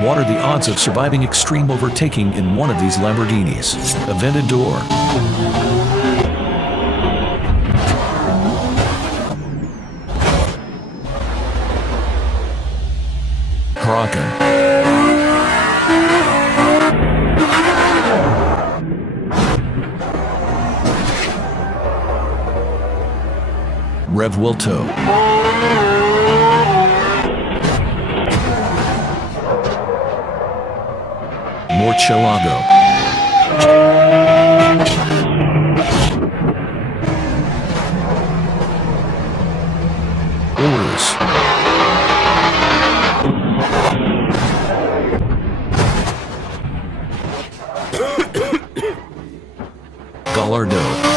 What are the odds of surviving extreme overtaking in one of these Lamborghinis? Aventador. Kraken. Revuelto. Murcielago. Urus. Gallardo.